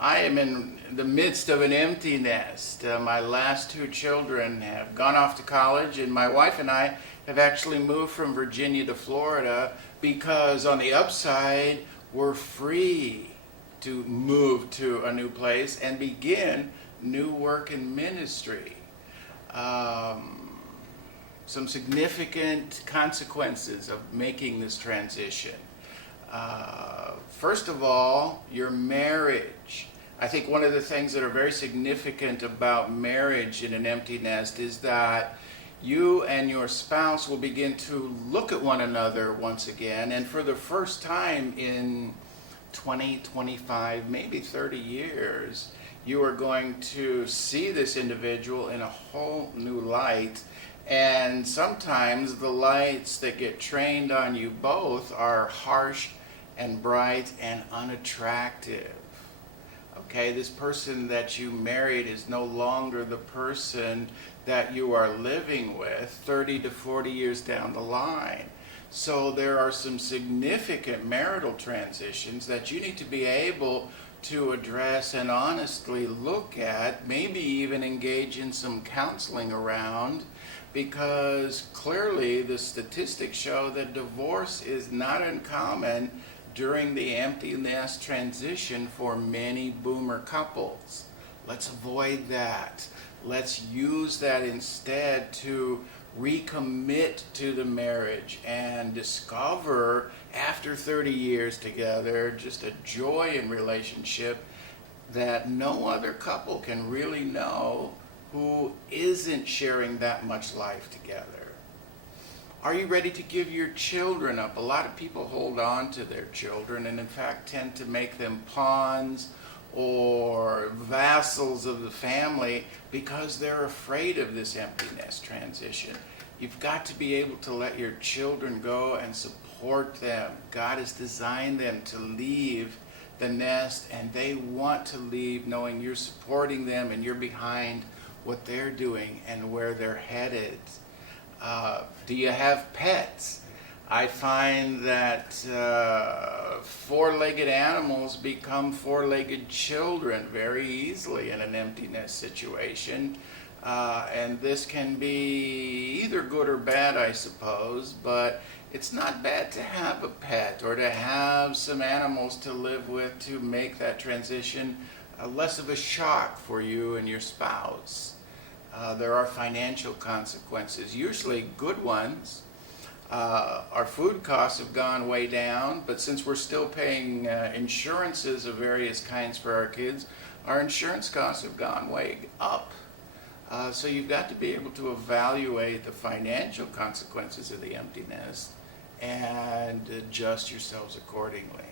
I am in the midst of an empty nest. My last two children have gone off to college, and my wife and I have actually moved from Virginia to Florida because on the upside, we're free to move to a new place and begin new work in ministry. Some significant consequences of making this transition. First of all, your marriage. I think one of the things that are very significant about marriage in an empty nest is that you and your spouse will begin to look at one another once again, and for the first time in 20, 25, maybe 30 years, you are going to see this individual in a whole new light. And sometimes the lights that get trained on you both are harsh and bright and unattractive. Okay, this person that you married is no longer the person that you are living with 30 to 40 years down the line. So there are some significant marital transitions that you need to be able to address and honestly look at, maybe even engage in some counseling around, because clearly the statistics show that divorce is not uncommon during the empty nest transition for many boomer couples. Let's avoid that. Let's use that instead to recommit to the marriage and discover, after 30 years together, just a joy in relationship that no other couple can really know who isn't sharing that much life together. Are you ready to give your children up? A lot of people hold on to their children and in fact tend to make them pawns or vassals of the family because they're afraid of this empty nest transition. You've got to be able to let your children go and support them. God has designed them to leave the nest, and they want to leave knowing you're supporting them and you're behind what they're doing and where they're headed. Do you have pets? I find that four-legged animals become four-legged children very easily in an empty nest situation. And this can be either good or bad, I suppose, but it's not bad to have a pet or to have some animals to live with to make that transition less of a shock for you and your spouse. There are financial consequences, usually good ones. Our food costs have gone way down, but since we're still paying insurances of various kinds for our kids, our insurance costs have gone way up. So you've got to be able to evaluate the financial consequences of the empty nest and adjust yourselves accordingly.